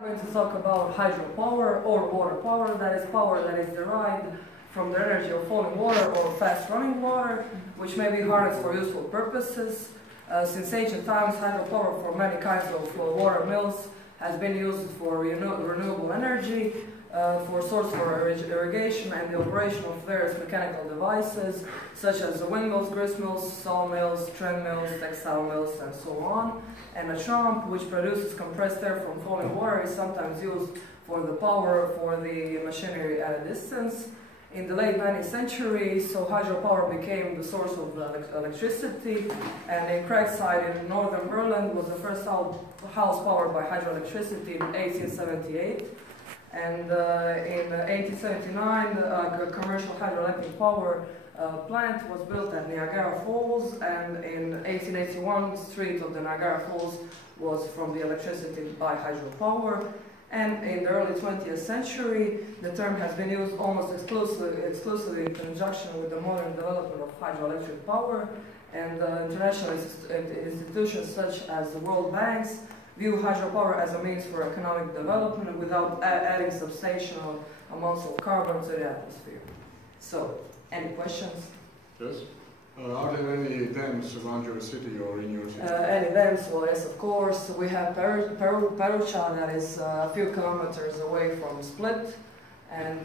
I'm going to talk about hydropower or water power, that is power that is derived from the energy of falling water or fast-running water, which may be harnessed for useful purposes. Since ancient times, hydropower for many kinds of water mills has been used for renewable energy, for source for irrigation and the operation of various mechanical devices, such as windmills, gristmills, sawmills, treadmills, textile mills, and so on. And a tromp, which produces compressed air from falling water, is sometimes used for the power for the machinery at a distance. In the late 19th century, so hydropower became the source of electricity, and in Craigside in northern Ireland was the first house powered by hydroelectricity in 1878. And in 1879, a commercial hydroelectric power plant was built at Niagara Falls, and in 1881, the street of the Niagara Falls was from the electricity by hydropower. And in the early 20th century, the term has been used almost exclusively in conjunction with the modern development of hydroelectric power, and international institutions such as the World Banks view hydropower as a means for economic development without adding substantial amounts of carbon to the atmosphere. So, any questions? Yes. Are there any dams around your city or in your city? Any dams? Well, yes, of course. We have Perucha, that is a few kilometers away from Split, and